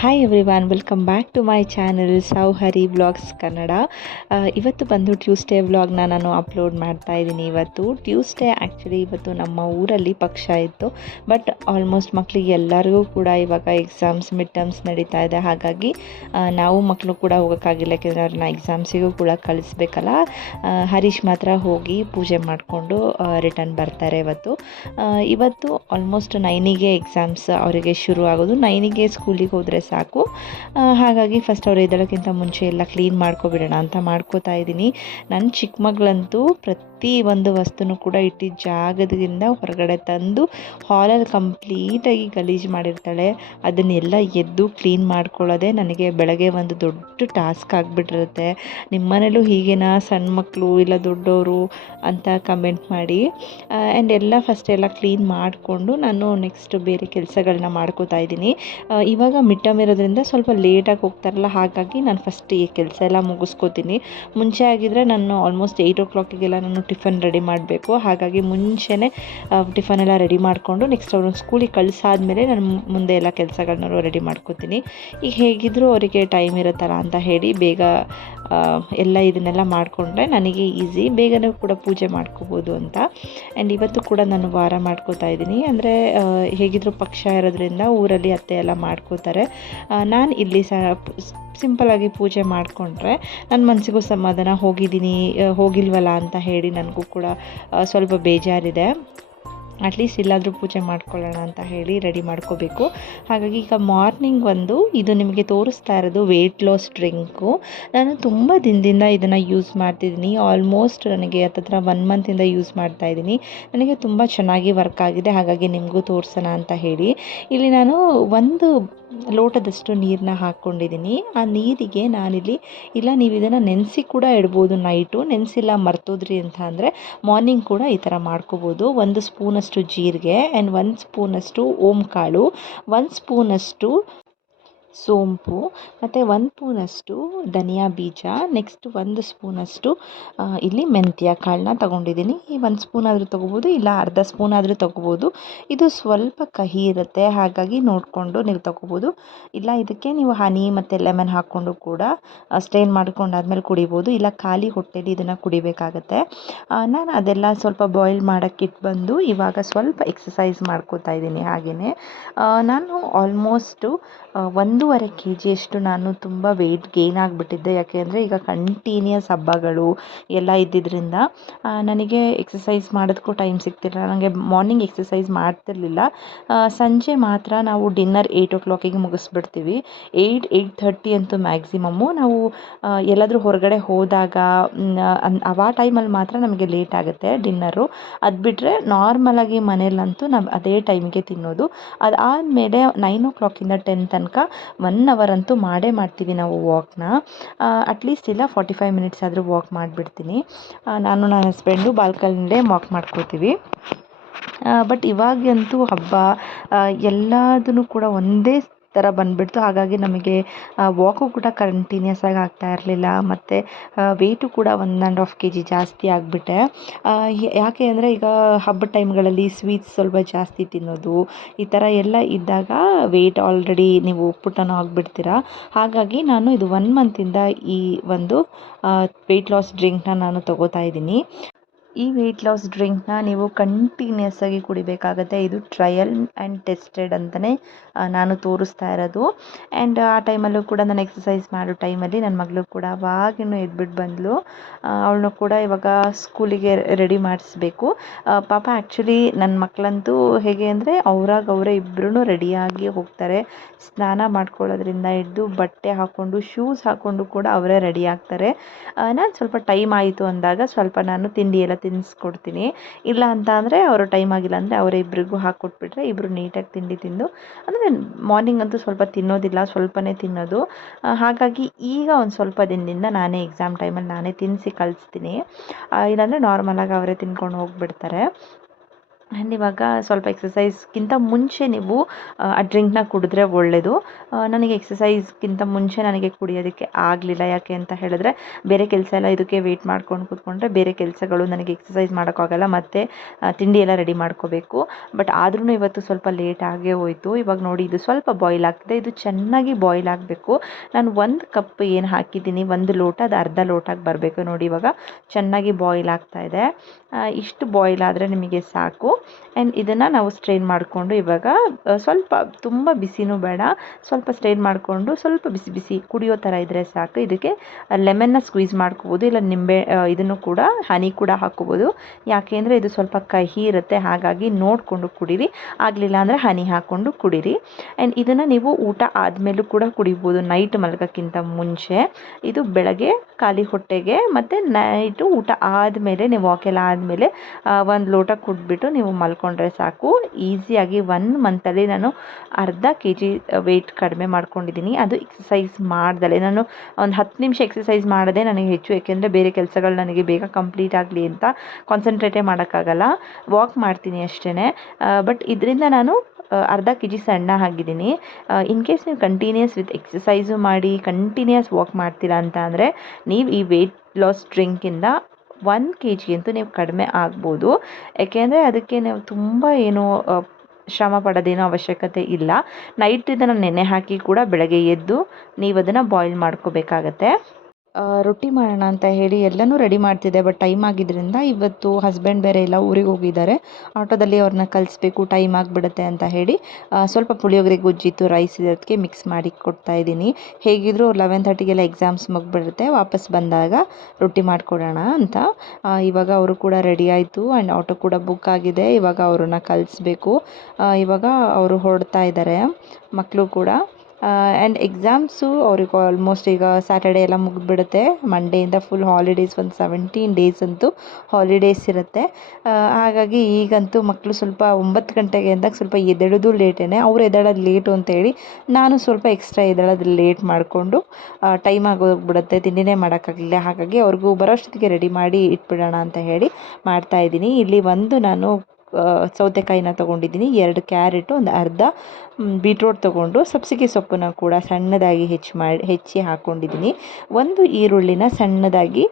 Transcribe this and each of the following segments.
Hi every welcome back to my channel Souhari vlogs Kannada ಇವತ್ತು ಬಂದು Tuesday ವ್ಲಾಗ್ನ ನಾನು ಅಪ್ಲೋಡ್ ಮಾಡ್ತಾ ಇದ್ದೀನಿ. ಇವತ್ತು ಟ್ಯೂಸ್ಡೇ ಆ್ಯಕ್ಚುಲಿ ಇವತ್ತು ನಮ್ಮ ಊರಲ್ಲಿ ಪಕ್ಷ ಇತ್ತು. ಬಟ್ ಆಲ್ಮೋಸ್ಟ್ ಮಕ್ಕಳಿಗೆ ಎಲ್ಲರಿಗೂ ಕೂಡ ಇವಾಗ ಎಕ್ಸಾಮ್ಸ್ ಮಿಡ್ ಟರ್ಮ್ಸ್ ನಡೀತಾ ಇದೆ. ಹಾಗಾಗಿ ನಾವು ಮಕ್ಕಳು ಕೂಡ ಹೋಗೋಕ್ಕಾಗಿಲ್ಲ. ಯಾಕೆಂದರೆ ಅವ್ರನ್ನ ಎಕ್ಸಾಮ್ಸಿಗೂ ಕೂಡ ಕಳಿಸ್ಬೇಕಲ್ಲ. ಹರೀಶ್ ಮಾತ್ರ ಹೋಗಿ ಪೂಜೆ ಮಾಡಿಕೊಂಡು ರಿಟರ್ನ್ ಬರ್ತಾರೆ ಇವತ್ತು. ಇವತ್ತು ಆಲ್ಮೋಸ್ಟ್ ನೈನಿಗೆ ಎಕ್ಸಾಮ್ಸ್ ಅವರಿಗೆ ಶುರು ಆಗೋದು ನೈನಿಗೆ ಸ್ಕೂಲಿಗೆ ಹೋದರೆ ಸಾಕು. ಹಾಗಾಗಿ ಫಸ್ಟ್ ಅವ್ರು ಎದ್ದೇಳೋಕ್ಕಿಂತ ಮುಂಚೆ ಎಲ್ಲ ಕ್ಲೀನ್ ಮಾಡ್ಕೊಬಿಡೋಣ ಅಂತ ಮಾಡ್ಕೋತಾ ಇದ್ದೀನಿ. ನನ್ನ ಚಿಕ್ಕ ಮಗಳಂತೂ ಪ್ರತಿ ಒಂದು ವಸ್ತುನು ಕೂಡ ಇಟ್ಟಿದ್ದ ಜಾಗದಿಂದ ಹೊರಗಡೆ ತಂದು ಹಾಲಲ್ಲಿ ಕಂಪ್ಲೀಟಾಗಿ ಗಲೀಜು ಮಾಡಿರ್ತಾಳೆ. ಅದನ್ನೆಲ್ಲ ಎದ್ದು ಕ್ಲೀನ್ ಮಾಡ್ಕೊಳ್ಳೋದೆ ನನಗೆ ಬೆಳಗ್ಗೆ ಒಂದು ದೊಡ್ಡ ಟಾಸ್ಕ್ ಆಗಿಬಿಟ್ಟಿರುತ್ತೆ. ನಿಮ್ಮ ಮನೇಲೂ ಹೀಗೇನ ಸಣ್ಣ ಮಕ್ಕಳು ಇಲ್ಲ ದೊಡ್ಡವರು ಅಂತ ಕಮೆಂಟ್ ಮಾಡಿ. ಆ್ಯಂಡ್ ಎಲ್ಲ ಫಸ್ಟ್ ಎಲ್ಲ ಕ್ಲೀನ್ ಮಾಡಿಕೊಂಡು ನಾನು ನೆಕ್ಸ್ಟ್ ಬೇರೆ ಕೆಲಸಗಳನ್ನ ಮಾಡ್ಕೋತಾ ಇದ್ದೀನಿ. ಇವಾಗ ಮಿಡ್ ಇರೋದ್ರಿಂದ ಸ್ವಲ್ಪ ಲೇಟಾಗಿ ಹೋಗ್ತಾರಲ್ಲ, ಹಾಗಾಗಿ ನಾನು ಫಸ್ಟ್ ಈ ಕೆಲಸ ಎಲ್ಲ ಮುಗಿಸ್ಕೋತೀನಿ. ಮುಂಚೆ ಆಗಿದ್ದರೆ ನಾನು ಆಲ್ಮೋಸ್ಟ್ ಏಯ್ಟ್ ಓ ಕ್ಲಾಕಿಗೆಲ್ಲ ನಾನು ಟಿಫನ್ ರೆಡಿ ಮಾಡಬೇಕು. ಹಾಗಾಗಿ ಮುಂಚೆನೇ ಟಿಫನ್ ಎಲ್ಲ ರೆಡಿ ಮಾಡಿಕೊಂಡು ನೆಕ್ಸ್ಟ್ ಅವ್ರನ್ನ ಸ್ಕೂಲಿಗೆ ಕಳಿಸಾದ್ಮೇಲೆ ನಾನು ಮುಂದೆ ಎಲ್ಲ ಕೆಲಸಗಳನ್ನೂ ರೆಡಿ ಮಾಡ್ಕೋತೀನಿ. ಈಗ ಹೇಗಿದ್ದರೂ ಅವರಿಗೆ ಟೈಮ್ ಇರುತ್ತಲ್ಲ ಅಂತ ಹೇಳಿ ಬೇಗ ಎಲ್ಲ ಇದನ್ನೆಲ್ಲ ಮಾಡಿಕೊಂಡ್ರೆ ನನಗೆ ಈಸಿ ಬೇಗನೆ ಕೂಡ ಪೂಜೆ ಮಾಡ್ಕೋಬೋದು ಅಂತ. ಆ್ಯಂಡ್ ಇವತ್ತು ಕೂಡ ನಾನು ವಾರ ಮಾಡ್ಕೋತಾ ಇದ್ದೀನಿ. ಅಂದರೆ ಹೇಗಿದ್ದರೂ ಪಕ್ಷ ಇರೋದ್ರಿಂದ ಊರಲ್ಲಿ ಅತ್ತೆ ಎಲ್ಲ ಮಾಡ್ಕೋತಾರೆ. ನಾನು ಇಲ್ಲಿ ಸ ಸಿಂಪಲಾಗಿ ಪೂಜೆ ಮಾಡಿಕೊಂಡ್ರೆ ನನ್ನ ಮನಸ್ಸಿಗೂ ಸಮಾಧಾನ. ಹೋಗಿದ್ದೀನಿ ಹೋಗಿಲ್ವಲ್ಲ ಅಂತ ಹೇಳಿ ನನಗೂ ಕೂಡ ಸ್ವಲ್ಪ ಬೇಜಾರಿದೆ. ಅಟ್ಲೀಸ್ಟ್ ಇಲ್ಲಾದರೂ ಪೂಜೆ ಮಾಡ್ಕೊಳ್ಳೋಣ ಅಂತ ಹೇಳಿ ರೆಡಿ ಮಾಡ್ಕೋಬೇಕು. ಹಾಗಾಗಿ ಈಗ ಮಾರ್ನಿಂಗ್ ಒಂದು ಇದು ನಿಮಗೆ ತೋರಿಸ್ತಾ ಇರೋದು ವೆಯ್ಟ್ ಲಾಸ್ ಡ್ರಿಂಕು ನಾನು ತುಂಬ ದಿನದಿಂದ ಇದನ್ನು ಯೂಸ್ ಮಾಡ್ತಿದ್ದೀನಿ. ಆಲ್ಮೋಸ್ಟ್ ನನಗೆ ಹತ್ತತ್ರ ಒನ್ ಮಂತಿಂದ ಯೂಸ್ ಮಾಡ್ತಾ ಇದ್ದೀನಿ. ನನಗೆ ತುಂಬ ಚೆನ್ನಾಗಿ ವರ್ಕ್ ಆಗಿದೆ. ಹಾಗಾಗಿ ನಿಮಗೂ ತೋರಿಸೋಣ ಅಂತ ಹೇಳಿ. ಇಲ್ಲಿ ನಾನು ಒಂದು ಲೋಟದಷ್ಟು ನೀರನ್ನ ಹಾಕ್ಕೊಂಡಿದ್ದೀನಿ ಆ ನೀರಿಗೆ ನಾನಿಲ್ಲಿ, ಇಲ್ಲ ನೀವು ಇದನ್ನು ನೆನೆಸಿ ಕೂಡ ಇಡ್ಬೋದು ನೈಟು. ನೆನೆಸಿಲ್ಲ ಮರ್ತೋದ್ರಿ ಅಂತ ಅಂದರೆ ಮಾರ್ನಿಂಗ್ ಕೂಡ ಈ ಥರ ಮಾಡ್ಕೋಬೋದು. ಒಂದು ಸ್ಪೂನಷ್ಟು ಜೀರಿಗೆ ಆ್ಯಂಡ್ ಒಂದು ಸ್ಪೂನಷ್ಟು ಓಮ್ ಕಾಳು. ಒಂದು ಸ್ಪೂನಷ್ಟು ಸೋಂಪು, ಮತ್ತು ಒಂದು ಸ್ಪೂನಷ್ಟು ಧನಿಯಾ ಬೀಜ ನೆಕ್ಸ್ಟ್ ಒಂದು ಸ್ಪೂನಷ್ಟು ಇಲ್ಲಿ ಮೆಂತ್ಯ ಕಾಳನ್ನ ತೊಗೊಂಡಿದ್ದೀನಿ. ಈ ಒಂದು ಸ್ಪೂನ್ ಆದರೂ ತೊಗೋಬೋದು, ಇಲ್ಲ ಅರ್ಧ ಸ್ಪೂನ್ ಆದರೂ ತೊಗೋಬೋದು. ಇದು ಸ್ವಲ್ಪ ಕಹಿ ಇರುತ್ತೆ, ಹಾಗಾಗಿ ನೋಡಿಕೊಂಡು ನೀವು ತೊಗೋಬೋದು. ಇಲ್ಲ ಇದಕ್ಕೆ ನೀವು ಹನಿ ಮತ್ತು ಲೆಮನ್ ಹಾಕ್ಕೊಂಡು ಕೂಡ ಸ್ಟೇನ್ ಮಾಡ್ಕೊಂಡಾದ್ಮೇಲೆ ಕುಡಿಬೋದು. ಇಲ್ಲ ಖಾಲಿ ಹೊಟ್ಟೆಲಿ ಇದನ್ನು ಕುಡಿಬೇಕಾಗತ್ತೆ. ನಾನು ಅದೆಲ್ಲ ಸ್ವಲ್ಪ ಬಾಯ್ಲ್ ಮಾಡೋಕ್ಕಿಟ್ಟು ಬಂದು ಇವಾಗ ಸ್ವಲ್ಪ ಎಕ್ಸಸೈಸ್ ಮಾಡ್ಕೋತಾ ಇದ್ದೀನಿ ಹಾಗೆಯೇ ನಾನು ಆಲ್ಮೋಸ್ಟು ಒಂದೂವರೆ ಕೆ ಜಿಯಷ್ಟು ನಾನು ತುಂಬ ವೆಯ್ಟ್ ಗೇನ್ ಆಗಿಬಿಟ್ಟಿದ್ದೆ. ಯಾಕೆ ಅಂದರೆ ಈಗ ಕಂಟಿನ್ಯೂಸ್ ಹಬ್ಬಗಳು ಎಲ್ಲ ಇದ್ದಿದ್ದರಿಂದ ನನಗೆ ಎಕ್ಸಸೈಸ್ ಮಾಡೋದಕ್ಕೂ ಟೈಮ್ ಸಿಗ್ತಿರಲಿಲ್ಲ. ನನಗೆ ಮಾರ್ನಿಂಗ್ ಎಕ್ಸಸೈಸ್ ಮಾಡ್ತಿರಲಿಲ್ಲ. ಸಂಜೆ ಮಾತ್ರ ನಾವು ಡಿನ್ನರ್ ಏಯ್ಟ್ ಓ ಕ್ಲಾಕಿಗೆ ಮುಗಿಸ್ಬಿಡ್ತೀವಿ. ಏಯ್ಟ್ ಏಯ್ಟ್ ಥರ್ಟಿ ಅಂತೂ ಮ್ಯಾಕ್ಸಿಮಮ್ಮು ನಾವು ಎಲ್ಲಾದರೂ ಹೊರಗಡೆ ಹೋದಾಗ ಅವ ಟೈಮಲ್ಲಿ ಮಾತ್ರ ನಮಗೆ ಲೇಟ್ ಆಗುತ್ತೆ ಡಿನ್ನರು ಅದು ಬಿಟ್ಟರೆ ನಾರ್ಮಲಾಗಿ ಮನೇಲಂತೂ ನಾವು ಅದೇ ಟೈಮಿಗೆ ತಿನ್ನೋದು. ಅದಾದಮೇಲೆ ನೈನ್ ಓ ಕ್ಲಾಕಿಂದ ಟೆನ್ ತನಕ ಒನ್ ಅವರ್ ಅಂತೂ ಮಾಡೇ ಮಾಡ್ತೀವಿ ನಾವು ವಾಕ್ನ ಅಟ್ಲೀಸ್ಟ್ ಇಲ್ಲ ಫಾರ್ಟಿ ಫೈವ್ ಮಿನಿಟ್ಸ್ ಆದರೂ ವಾಕ್ ಮಾಡಿಬಿಡ್ತೀನಿ. ನಾನು, ನನ್ನ ಹಸ್ಬೆಂಡು ಬಾಲ್ಕನಿಲೇ ವಾಕ್ ಮಾಡ್ಕೋತೀವಿ ಬಟ್ ಇವಾಗಂತೂ ಹಬ್ಬ ಎಲ್ಲದೂ ಕೂಡ ಒಂದೇ ಥರ ಬಂದುಬಿಡ್ತು. ಹಾಗಾಗಿ ನಮಗೆ ವಾಕು ಕೂಡ ಕಂಟಿನ್ಯೂಸ್ ಆಗಿ ಆಗ್ತಾ ಇರಲಿಲ್ಲ. ಮತ್ತು ವೆಯ್ಟು ಕೂಡ one and half K G ಜಾಸ್ತಿ ಆಗಿಬಿಟ್ಟೆ. ಯಾಕೆ ಅಂದರೆ ಈಗ ಹಬ್ಬದ ಟೈಮ್ಗಳಲ್ಲಿ ಸ್ವೀಟ್ಸ್ ಸ್ವಲ್ಪ ಜಾಸ್ತಿ ತಿನ್ನೋದು, ಈ ಥರ ಎಲ್ಲ ಇದ್ದಾಗ ವೆಯ್ಟ್ ಆಲ್ರೆಡಿ ನೀವು ಪುಟ್ಟನ ಆಗಿಬಿಡ್ತೀರ. ಹಾಗಾಗಿ ನಾನು ಇದು ಒನ್ ಮಂತಿಂದ ಈ ಒಂದು ವೆಯ್ಟ್ ಲಾಸ್ ಡ್ರಿಂಕ್ನ ನಾನು ತಗೋತಾ ಇದ್ದೀನಿ. ಈ ವೆಯ್ಟ್ ಲಾಸ್ ಡ್ರಿಂಕ್ನ ನೀವು ಕಂಟಿನ್ಯೂಸ್ ಆಗಿ ಕುಡಿಬೇಕಾಗತ್ತೆ. ಇದು ಟ್ರಯಲ್ ಆ್ಯಂಡ್ ಟೆಸ್ಟೆಡ್ ಅಂತಲೇ ನಾನು ತೋರಿಸ್ತಾ ಇರೋದು. ಆ್ಯಂಡ್ ಆ ಟೈಮಲ್ಲೂ ಕೂಡ ನಾನು ಎಕ್ಸಸೈಸ್ ಮಾಡೋ ಟೈಮಲ್ಲಿ ನನ್ನ ಮಗಳು ಕೂಡ ಅವಾಗಿನೂ ಎದ್ಬಿಟ್ಟು ಬಂದಳು ಅವಳನ್ನು ಕೂಡ ಇವಾಗ ಸ್ಕೂಲಿಗೆ ರೆಡಿ ಮಾಡಿಸ್ಬೇಕು. ಪಾಪ ಆ್ಯಕ್ಚುಲಿ ನನ್ನ ಮಕ್ಕಳಂತೂ ಹೇಗೆ ಅಂದರೆ ಅವ್ರಾಗಿ ಅವರೇ ಇಬ್ಬರೂ ರೆಡಿಯಾಗಿ ಹೋಗ್ತಾರೆ. ಸ್ನಾನ ಮಾಡ್ಕೊಳ್ಳೋದ್ರಿಂದ ಹಿಡ್ದು ಬಟ್ಟೆ ಹಾಕ್ಕೊಂಡು ಶೂಸ್ ಹಾಕ್ಕೊಂಡು ಕೂಡ ಅವರೇ ರೆಡಿ ಆಗ್ತಾರೆ. ನಾನು ಸ್ವಲ್ಪ ಟೈಮ್ ಆಯಿತು ಅಂದಾಗ ಸ್ವಲ್ಪ ನಾನು ತಿಂಡಿ ಎಲ್ಲ ತಿನ್ನಿಸ್ಕೊಡ್ತೀನಿ ಇಲ್ಲ ಅಂತ ಅಂದರೆ ಅವರು ಟೈಮ್ ಆಗಿಲ್ಲ ಅಂದರೆ ಅವರಿಬ್ಬರಿಗೂ ಹಾಕ್ಕೊಟ್ಬಿಟ್ರೆ ಇಬ್ಬರು ನೀಟಾಗಿ ತಿಂಡಿ ತಿಂದು, ಅಂದರೆ ಮಾರ್ನಿಂಗ್ ಅಂತೂ ಸ್ವಲ್ಪ ತಿನ್ನೋದಿಲ್ಲ, ಸ್ವಲ್ಪನೇ ತಿನ್ನೋದು. ಹಾಗಾಗಿ ಈಗ ಒಂದು ಸ್ವಲ್ಪ ದಿನದಿಂದ ನಾನೇ ಎಕ್ಸಾಮ್ ಟೈಮಲ್ಲಿ ನಾನೇ ತಿನ್ನಿಸಿ ಕಳಿಸ್ತೀನಿ ಇಲ್ಲಾಂದರೆ ನಾರ್ಮಲಾಗಿ ಅವರೇ ತಿನ್ಕೊಂಡು ಹೋಗ್ಬಿಡ್ತಾರೆ. ಆ್ಯಂಡ್ ಇವಾಗ ಸ್ವಲ್ಪ ಎಕ್ಸಸೈಸ್ಗಿಂತ ಮುಂಚೆ ನೀವು ಆ ಡ್ರಿಂಕ್ನ ಕುಡಿದ್ರೆ ಒಳ್ಳೆಯದು ನನಗೆ ಎಕ್ಸಸೈಸ್ಗಿಂತ ಮುಂಚೆ ನನಗೆ ಕುಡಿಯೋದಕ್ಕೆ ಆಗಲಿಲ್ಲ. ಯಾಕೆ ಅಂತ ಹೇಳಿದ್ರೆ ಬೇರೆ ಕೆಲಸ ಎಲ್ಲ ಇದಕ್ಕೆ ವೆಯ್ಟ್ ಮಾಡ್ಕೊಂಡು ಕೂತ್ಕೊಂಡ್ರೆ ಬೇರೆ ಕೆಲಸಗಳು ನನಗೆ ಎಕ್ಸಸೈಸ್ ಮಾಡೋಕ್ಕಾಗಲ್ಲ. ಮತ್ತು ತಿಂಡಿ ಎಲ್ಲ ರೆಡಿ ಮಾಡ್ಕೋಬೇಕು. ಬಟ್ ಆದ್ರೂ ಇವತ್ತು ಸ್ವಲ್ಪ ಲೇಟ್ ಆಗೇ ಹೋಯಿತು. ಇವಾಗ ನೋಡಿ ಇದು ಸ್ವಲ್ಪ ಬಾಯ್ಲ್ ಆಗ್ತಿದೆ. ಇದು ಚೆನ್ನಾಗಿ ಬಾಯ್ಲ್ ಆಗಬೇಕು. ನಾನು ಒಂದು ಕಪ್ ಏನು ಹಾಕಿದ್ದೀನಿ ಒಂದು ಲೋಟ ಅದು ಅರ್ಧ ಲೋಟಾಗಿ ಬರಬೇಕು. ನೋಡಿ ಇವಾಗ ಚೆನ್ನಾಗಿ ಬಾಯ್ಲ್ ಆಗ್ತಾ ಇದೆ. ಆ, ಇಷ್ಟು ಬಾಯ್ಲ್ ಆದರೆ ನಿಮಗೆ ಸಾಕು. ಆ್ಯಂಡ್ ಇದನ್ನು ನಾವು ಸ್ಟ್ರೈನ್ ಮಾಡಿಕೊಂಡು ಇವಾಗ ಸ್ವಲ್ಪ, ತುಂಬ ಬಿಸಿನೂ ಬೇಡ. ಸ್ವಲ್ಪ ಸ್ಟ್ರೈನ್ ಮಾಡಿಕೊಂಡು ಸ್ವಲ್ಪ ಬಿಸಿ ಬಿಸಿ ಕುಡಿಯೋ ಥರ ಇದ್ದರೆ ಸಾಕು. ಇದಕ್ಕೆ ಲೆಮನ್ನ ಸ್ಕ್ವೀಸ್ ಮಾಡ್ಕೋಬೋದು. ಇಲ್ಲ ನಿಂಬೆ ಇದನ್ನು ಕೂಡ ಹನಿ ಕೂಡ ಹಾಕ್ಕೋಬೋದು. ಯಾಕೆ ಅಂದರೆ ಇದು ಸ್ವಲ್ಪ ಕಹಿ ಇರುತ್ತೆ. ಹಾಗಾಗಿ ನೋಡಿಕೊಂಡು ಕುಡೀರಿ. ಆಗಲಿಲ್ಲ ಅಂದರೆ ಹನಿ ಹಾಕ್ಕೊಂಡು ಕುಡೀರಿ. ಆ್ಯಂಡ್ ಇದನ್ನು ನೀವು ಊಟ ಆದಮೇಲೂ ಕೂಡ ಕುಡಿಬೋದು. ನೈಟ್ ಮಲಗೋಕ್ಕಿಂತ ಮುಂಚೆ. ಇದು ಬೆಳಗ್ಗೆ ಖಾಲಿ ಹೊಟ್ಟೆಗೆ ಮತ್ತು ನೈಟು ಊಟ ಆದಮೇಲೆ ನೀವು ವಾಕೆಲ್ಲ ಆದಮೇಲೆ ಒಂದು ಲೋಟ ಕುಟ್ಬಿಟ್ಟು ನೀವು ಮಲ್ಕೊಂಡ್ರೆ ಸಾಕು. ಈಸಿಯಾಗಿ ಒನ್ ಮಂತಲ್ಲಿ ನಾನು ಅರ್ಧ ಕೆ ಜಿ ವೆಯ್ಟ್ ಕಡಿಮೆ ಮಾಡ್ಕೊಂಡಿದ್ದೀನಿ. ಅದು ಎಕ್ಸಸೈಸ್ ಮಾಡ್ದಲೆ. ನಾನು ಒಂದು ಹತ್ತು ನಿಮಿಷ ಎಕ್ಸಸೈಸ್ ಮಾಡದೆ ನನಗೆ ಹೆಚ್ಚು ಏಕೆಂದರೆ ಬೇರೆ ಕೆಲಸಗಳು ನನಗೆ ಬೇಗ ಕಂಪ್ಲೀಟ್ ಆಗಲಿ ಅಂತ ಕಾನ್ಸಂಟ್ರೇಟೇ ಮಾಡೋಕ್ಕಾಗಲ್ಲ. ವಾಕ್ ಮಾಡ್ತೀನಿ ಅಷ್ಟೇ ಬಟ್ ಇದರಿಂದ ನಾನು ಅರ್ಧ ಕೆ ಜಿ ಸಣ್ಣ ಆಗಿದ್ದೀನಿ. ಇನ್ ಕೇಸ್ ನೀವು ಕಂಟಿನ್ಯೂಸ್ ವಿತ್ ಎಕ್ಸಸೈಸು ಮಾಡಿ ಕಂಟಿನ್ಯೂಸ್ ವಾಕ್ ಮಾಡ್ತೀರಾ ಅಂತ ಅಂದರೆ, ನೀವು ಈ ವೆಯ್ಟ್ ಲಾಸ್ ಡ್ರಿಂಕಿಂದ ಒನ್ ಕೆ ಜಿ ಅಂತೂ ನೀವು ಕಡಿಮೆ ಆಗ್ಬೋದು. ಯಾಕೆಂದರೆ ಅದಕ್ಕೆ ನೀವು ತುಂಬ ಏನು ಶ್ರಮ ಪಡೋದೇನೋ ಅವಶ್ಯಕತೆ ಇಲ್ಲ. ನೈಟ್ ಇದನ್ನು ನೆನೆ ಹಾಕಿ ಕೂಡ ಬೆಳಗ್ಗೆ ಎದ್ದು ನೀವು ಅದನ್ನು ಬಾಯ್ಲ್ ಮಾಡ್ಕೋಬೇಕಾಗತ್ತೆ. ರೊಟ್ಟಿ ಮಾಡೋಣ ಅಂತ ಹೇಳಿ ಎಲ್ಲನೂ ರೆಡಿ ಮಾಡ್ತಿದ್ದೆ ಬಟ್ ಟೈಮ್ ಆಗಿದ್ದರಿಂದ ಇವತ್ತು ಹಸ್ಬೆಂಡ್ ಬೇರೆ ಎಲ್ಲ ಊರಿಗೆ ಹೋಗಿದ್ದಾರೆ. ಆಟೋದಲ್ಲಿ ಅವ್ರನ್ನ ಕಲಿಸ್ಬೇಕು ಟೈಮ್ ಆಗಿಬಿಡುತ್ತೆ ಅಂತ ಹೇಳಿ ಸ್ವಲ್ಪ ಪುಳಿಯೋಗರೆ ಗುಜ್ಜಿತ್ತು ರೈಸ್ ಇದಕ್ಕೆ ಮಿಕ್ಸ್ ಮಾಡಿ ಕೊಡ್ತಾ ಇದ್ದೀನಿ. ಹೇಗಿದ್ದರೂ ಲೆವೆನ್ ತರ್ಟಿಗೆಲ್ಲ ಎಕ್ಸಾಮ್ಸ್ ಮುಗಿಬಿಡುತ್ತೆ, ವಾಪಸ್ ಬಂದಾಗ ರೊಟ್ಟಿ ಮಾಡಿಕೊಡೋಣ ಅಂತ. ಇವಾಗ ಅವರು ಕೂಡ ರೆಡಿ ಆಯಿತು ಆ್ಯಂಡ್ ಆಟೋ ಕೂಡ ಬುಕ್ ಆಗಿದೆ, ಇವಾಗ ಅವ್ರನ್ನ ಕಲಿಸ್ಬೇಕು. ಇವಾಗ ಅವರು ಹೊರಡ್ತಾ ಇದ್ದಾರೆ ಮಕ್ಕಳು ಕೂಡ. ಆ್ಯಂಡ್ ಎಕ್ಸಾಮ್ಸು ಅವ್ರಿಗೆ ಆಲ್ಮೋಸ್ಟ್ ಈಗ ಸ್ಯಾಟರ್ಡೇ ಎಲ್ಲ ಮುಗಿದ್ಬಿಡುತ್ತೆ ಮಂಡೆಯಿಂದ ಫುಲ್ ಹಾಲಿಡೇಸ್ ಒಂದು ಸೆವೆಂಟೀನ್ ಡೇಸ್ ಅಂತೂ ಹಾಲಿಡೇಸ್ ಇರುತ್ತೆ ಹಾಗಾಗಿ ಈಗಂತೂ ಮಕ್ಕಳು ಸ್ವಲ್ಪ ಒಂಬತ್ತು ಗಂಟೆಗೆ ಅಂದಾಗ ಸ್ವಲ್ಪ ಎದ್ದೇಳೋದು ಲೇಟೇ ಅವ್ರು ಎದ್ದೇಳೋದು ಲೇಟು ಅಂತೇಳಿ ನಾನು ಸ್ವಲ್ಪ ಎಕ್ಸ್ಟ್ರಾ ಎದ್ದೇಳೋದು ಲೇಟ್ ಮಾಡಿಕೊಂಡು ಟೈಮ್ ಆಗೋಗ್ಬಿಡುತ್ತೆ ತಿಂಡಿನೇ ಮಾಡೋಕ್ಕಾಗಲಿಲ್ಲ ಹಾಗಾಗಿ ಅವ್ರಿಗೂ ಬರೋಷ್ಟೊತ್ತಿಗೆ ರೆಡಿ ಮಾಡಿ ಇಟ್ಬಿಡೋಣ ಅಂತ ಹೇಳಿ ಮಾಡ್ತಾಯಿದ್ದೀನಿ ಇಲ್ಲಿ ಒಂದು ನಾನು ಸೌತೆಕಾಯಿನ ತೊಗೊಂಡಿದ್ದೀನಿ. ಎರಡು ಕ್ಯಾರೆಟು, ಒಂದು ಅರ್ಧ ಬೀಟ್ರೋಟ್ ತೊಗೊಂಡು ಸಬ್ಸಿಗೆ ಸೊಪ್ಪನ್ನು ಕೂಡ ಸಣ್ಣದಾಗಿ ಹೆಚ್ಚು ಮಾಡಿ, ಹೆಚ್ಚಿ ಹಾಕ್ಕೊಂಡಿದ್ದೀನಿ ಒಂದು ಈರುಳ್ಳಿನ ಸಣ್ಣದಾಗಿ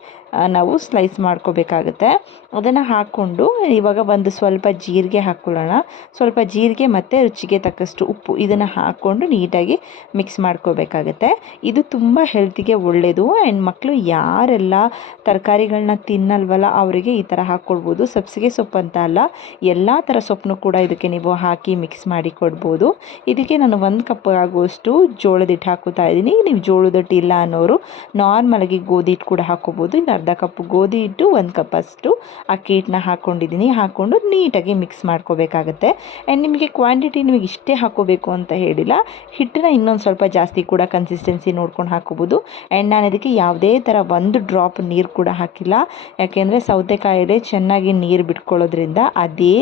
ನಾವು ಸ್ಲೈಸ್ ಮಾಡ್ಕೋಬೇಕಾಗುತ್ತೆ. ಅದನ್ನು ಹಾಕ್ಕೊಂಡು ಇವಾಗ ಒಂದು ಸ್ವಲ್ಪ ಜೀರಿಗೆ ಹಾಕ್ಕೊಳ್ಳೋಣ ಸ್ವಲ್ಪ ಜೀರಿಗೆ ಮತ್ತು ರುಚಿಗೆ ತಕ್ಕಷ್ಟು ಉಪ್ಪು ಇದನ್ನು ಹಾಕ್ಕೊಂಡು ನೀಟಾಗಿ ಮಿಕ್ಸ್ ಮಾಡ್ಕೋಬೇಕಾಗತ್ತೆ. ಇದು ತುಂಬ ಹೆಲ್ತಿಗೆ ಒಳ್ಳೆಯದು ಆ್ಯಂಡ್ ಮಕ್ಕಳು ಯಾರೆಲ್ಲ ತರಕಾರಿಗಳನ್ನ ತಿನ್ನಲ್ವಲ್ಲ, ಅವರಿಗೆ ಈ ಥರ ಹಾಕ್ಕೊಡ್ಬೋದು ಸಬ್ಸಿಗೆ ಸೊಪ್ಪು ಅಂತ ಅಲ್ಲ, ಎಲ್ಲ ಥರ ಸೊಪ್ಪನ್ನು ಕೂಡ ಇದಕ್ಕೆ ನೀವು ಹಾಕಿ ಮಿಕ್ಸ್ ಮಾಡಿ ಕೊಡ್ಬೋದು. ಇದಕ್ಕೆ ನಾನು ಒಂದು ಕಪ್ ಆಗುವಷ್ಟು ಜೋಳದ ಹಿಟ್ಟು ಹಾಕೋತಾ ಇದ್ದೀನಿ. ನೀವು ಜೋಳದ ಹಿಟ್ಟು ಇಲ್ಲ ಅನ್ನೋರು ನಾರ್ಮಲಾಗಿ ಗೋಧಿ ಹಿಟ್ಟು ಕೂಡ ಹಾಕ್ಕೋಬೋದು ಇನ್ನು ಅರ್ಧ ಕಪ್ ಗೋಧಿ ಹಿಟ್ಟು, ಒಂದು ಕಪ್ ಅಷ್ಟು ಅಕ್ಕಿ ಹಿಟ್ಟನ್ನ ಹಾಕ್ಕೊಂಡಿದ್ದೀನಿ ಹಾಕ್ಕೊಂಡು ನೀಟಾಗಿ ಮಿಕ್ಸ್ ಮಾಡ್ಕೋಬೇಕಾಗತ್ತೆ. ಆ್ಯಂಡ್ ನಿಮಗೆ ಕ್ವಾಂಟಿಟಿ ನಿಮಗೆ ಇಷ್ಟೇ ಹಾಕೋಬೇಕು ಅಂತ ಹೇಳಿಲ್ಲ. ಹಿಟ್ಟನ್ನ ಇನ್ನೊಂದು ಸ್ವಲ್ಪ ಜಾಸ್ತಿ ಕೂಡ ಕನ್ಸಿಸ್ಟೆನ್ಸಿ ನೋಡ್ಕೊಂಡು ಹಾಕೋಬೋದು ಆ್ಯಂಡ್ ನಾನು ಅದಕ್ಕೆ ಯಾವುದೇ ಥರ ಒಂದು ಡ್ರಾಪ್ ನೀರು ಕೂಡ ಹಾಕಿಲ್ಲ. ಯಾಕೆಂದರೆ ಸೌತೆಕಾಯಲ್ಲಿ ಚೆನ್ನಾಗಿ ನೀರು ಬಿಟ್ಕೊಳ್ಳೋದ್ರಿಂದ ಅದೇ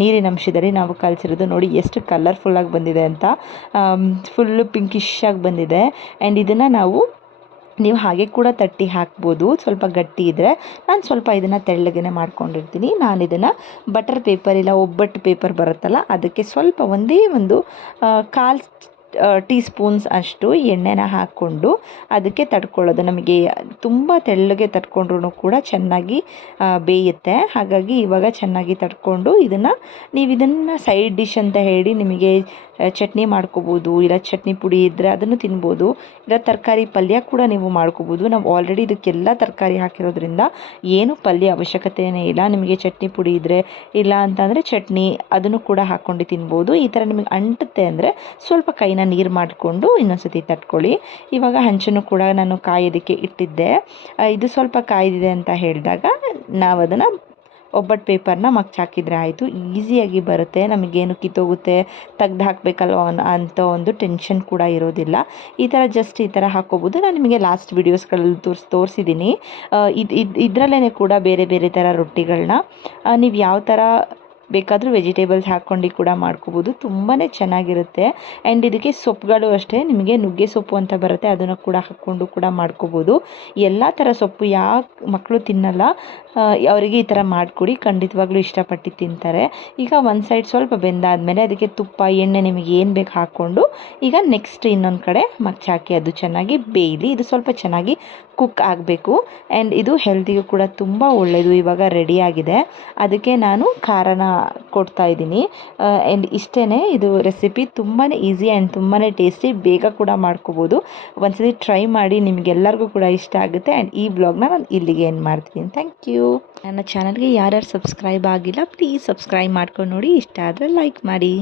ನೀರಿನ ಅಂಶದಲ್ಲಿ ನಾವು ಕಲಸಿರೋದು ನೋಡಿ ಎಷ್ಟು ಕಲರ್ಫುಲ್ಲಾಗಿ ಬಂದಿದೆ ಅಂತ. ಫುಲ್ಲು ಪಿಂಕಿಶ್ ಆಗಿ ಬಂದಿದೆ. ಆ್ಯಂಡ್ ಇದನ್ನು ನಾವು ನೀವು ಹಾಗೆ ಕೂಡ ತಟ್ಟಿ ಹಾಕ್ಬೋದು. ಸ್ವಲ್ಪ ಗಟ್ಟಿ ಇದ್ದರೆ ನಾನು ಸ್ವಲ್ಪ ಇದನ್ನು ತೆಳ್ಳಗೆ ಮಾಡ್ಕೊಂಡಿರ್ತೀನಿ. ನಾನು ಇದನ್ನು ಬಟರ್ ಪೇಪರ್ ಇಲ್ಲ ಒಬ್ಬಟ್ಟು ಪೇಪರ್ ಬರುತ್ತಲ್ಲ, ಅದಕ್ಕೆ ಸ್ವಲ್ಪ ಒಂದೇ ಒಂದು ಕಾಲು ಟೀ ಸ್ಪೂನ್ಸ್ ಅಷ್ಟು ಎಣ್ಣೆನ ಹಾಕ್ಕೊಂಡು ಅದಕ್ಕೆ ತಡ್ಕೊಳ್ಳೋದು. ನಮಗೆ ತುಂಬ ತೆಳ್ಳಗೆ ತಡ್ಕೊಂಡ್ರೂ ಕೂಡ ಚೆನ್ನಾಗಿ ಬೇಯುತ್ತೆ. ಹಾಗಾಗಿ ಇವಾಗ ಚೆನ್ನಾಗಿ ತಡ್ಕೊಂಡು ಇದನ್ನು ನೀವು ಇದನ್ನು ಸೈಡ್ ಡಿಶ್ ಅಂತ ಹೇಳಿ ನಿಮಗೆ ಚಟ್ನಿ ಮಾಡ್ಕೋಬೋದು, ಇಲ್ಲ ಚಟ್ನಿ ಪುಡಿ ಇದ್ದರೆ ಅದನ್ನು ತಿನ್ಬೋದು, ಇಲ್ಲ ತರಕಾರಿ ಪಲ್ಯ ಕೂಡ ನೀವು ಮಾಡ್ಕೋಬೋದು. ನಾವು ಆಲ್ರೆಡಿ ಇದಕ್ಕೆಲ್ಲ ತರಕಾರಿ ಹಾಕಿರೋದ್ರಿಂದ ಏನು ಪಲ್ಯ ಅವಶ್ಯಕತೆಯೇ ಇಲ್ಲ. ನಿಮಗೆ ಚಟ್ನಿ ಪುಡಿ ಇದ್ದರೆ ಇಲ್ಲ ಅಂತಂದರೆ ಚಟ್ನಿ ಅದನ್ನು ಕೂಡ ಹಾಕ್ಕೊಂಡು ತಿನ್ಬೋದು. ಈ ಥರ ನಿಮಗೆ ಅಂಟುತ್ತೆ ಅಂದರೆ ಸ್ವಲ್ಪ ಕೈನ ನೀರು ಮಾಡಿಕೊಂಡು ಇನ್ನೊಂದ್ಸತಿ ತಟ್ಕೊಳ್ಳಿ. ಇವಾಗ ಹಂಚನ್ನು ಕೂಡ ನಾನು ಕಾಯೋದಕ್ಕೆ ಇಟ್ಟಿದ್ದೆ. ಇದು ಸ್ವಲ್ಪ ಕಾಯ್ದಿದೆ ಅಂತ ಹೇಳಿದಾಗ ನಾವು ಅದನ್ನು ಒಬ್ಬಟ್ಟು ಪೇಪರ್ನ ಮಗ್ಚಾಕಿದ್ರೆ ಆಯಿತು. ಈಸಿಯಾಗಿ ಬರುತ್ತೆ. ನಮಗೇನು ಕಿತ್ತೋಗುತ್ತೆ, ತೆಗ್ದು ಹಾಕಬೇಕಲ್ವ ಅಂಥ ಒಂದು ಟೆನ್ಷನ್ ಕೂಡ ಇರೋದಿಲ್ಲ. ಈ ಥರ ಜಸ್ಟ್ ಈ ಥರ ಹಾಕ್ಕೊಬೋದು ನಾನು ನಿಮಗೆ ಲಾಸ್ಟ್ ವೀಡಿಯೋಸ್ಗಳಲ್ಲಿ ತೋರಿಸಿ, ತೋರಿಸಿದ್ದೀನಿ. ಇದು ಇದು ಇದರಲ್ಲೇ ಕೂಡ ಬೇರೆ ಬೇರೆ ಥರ ರೊಟ್ಟಿಗಳನ್ನ ನೀವು ಯಾವ ಥರ ಬೇಕಾದರೂ ವೆಜಿಟೇಬಲ್ಸ್ ಹಾಕ್ಕೊಂಡು ಕೂಡ ಮಾಡ್ಕೋಬೋದು. ತುಂಬಾ ಚೆನ್ನಾಗಿರುತ್ತೆ. ಆ್ಯಂಡ್ ಇದಕ್ಕೆ ಸೊಪ್ಪುಗಳು ಅಷ್ಟೇ, ನಿಮಗೆ ನುಗ್ಗೆ ಸೊಪ್ಪು ಅಂತ ಬರುತ್ತೆ, ಅದನ್ನು ಕೂಡ ಹಾಕ್ಕೊಂಡು ಕೂಡ ಮಾಡ್ಕೋಬೋದು. ಎಲ್ಲ ಥರ ಸೊಪ್ಪು ಯಾವ ಮಕ್ಕಳು ತಿನ್ನಲ್ಲ ಅವರಿಗೆ ಈ ಥರ ಮಾಡಿಕೊಡಿ, ಖಂಡಿತವಾಗ್ಲೂ ಇಷ್ಟಪಟ್ಟು ತಿಂತಾರೆ. ಈಗ ಒಂದು ಸೈಡ್ ಸ್ವಲ್ಪ ಬೆಂದಾದಮೇಲೆ ಅದಕ್ಕೆ ತುಪ್ಪ, ಎಣ್ಣೆ ನಿಮಗೆ ಏನು ಬೇಕು ಹಾಕ್ಕೊಂಡು, ಈಗ ನೆಕ್ಸ್ಟ್ ಇನ್ನೊಂದು ಕಡೆ ಮಗ್ಚಾಕಿ, ಅದು ಚೆನ್ನಾಗಿ ಬೇಯಲಿ, ಇದು ಸ್ವಲ್ಪ ಚೆನ್ನಾಗಿ ಕುಕ್ ಆಗಬೇಕು. ಆ್ಯಂಡ್ ಇದು ಹೆಲ್ತಿಗೂ ಕೂಡ ತುಂಬ ಒಳ್ಳೆಯದು ಇವಾಗ ರೆಡಿಯಾಗಿದೆ ಅದಕ್ಕೆ ನಾನು ಖಾರನ ಕೊಡ್ತಾ ಇದ್ದೀನಿ. ಆ್ಯಂಡ್ ಇಷ್ಟೇ ಇದು ರೆಸಿಪಿ ತುಂಬಾ ಈಸಿ ಆ್ಯಂಡ್ ತುಂಬಾ ಟೇಸ್ಟಿ ಬೇಗ ಕೂಡ ಮಾಡ್ಕೋಬೋದು. ಒಂದ್ಸತಿ ಟ್ರೈ ಮಾಡಿ ನಿಮಗೆಲ್ಲರಿಗೂ ಕೂಡ ಇಷ್ಟ ಆಗುತ್ತೆ. ಆ್ಯಂಡ್ ಈ ಬ್ಲಾಗ್ನ ನಾನು ಇಲ್ಲಿಗೆ ಏನು ಮಾಡ್ತೀನಿ. ಥ್ಯಾಂಕ್ ಯು ನನ್ನ ಚಾನಲ್ಗೆ ಯಾರ್ಯಾರು ಸಬ್ಸ್ಕ್ರೈಬ್ ಆಗಿಲ್ಲ ಪ್ಲೀಸ್ ಸಬ್ಸ್ಕ್ರೈಬ್ ಮಾಡ್ಕೊಂಡು ನೋಡಿ. ಇಷ್ಟ ಆದರೆ ಲೈಕ್ ಮಾಡಿ.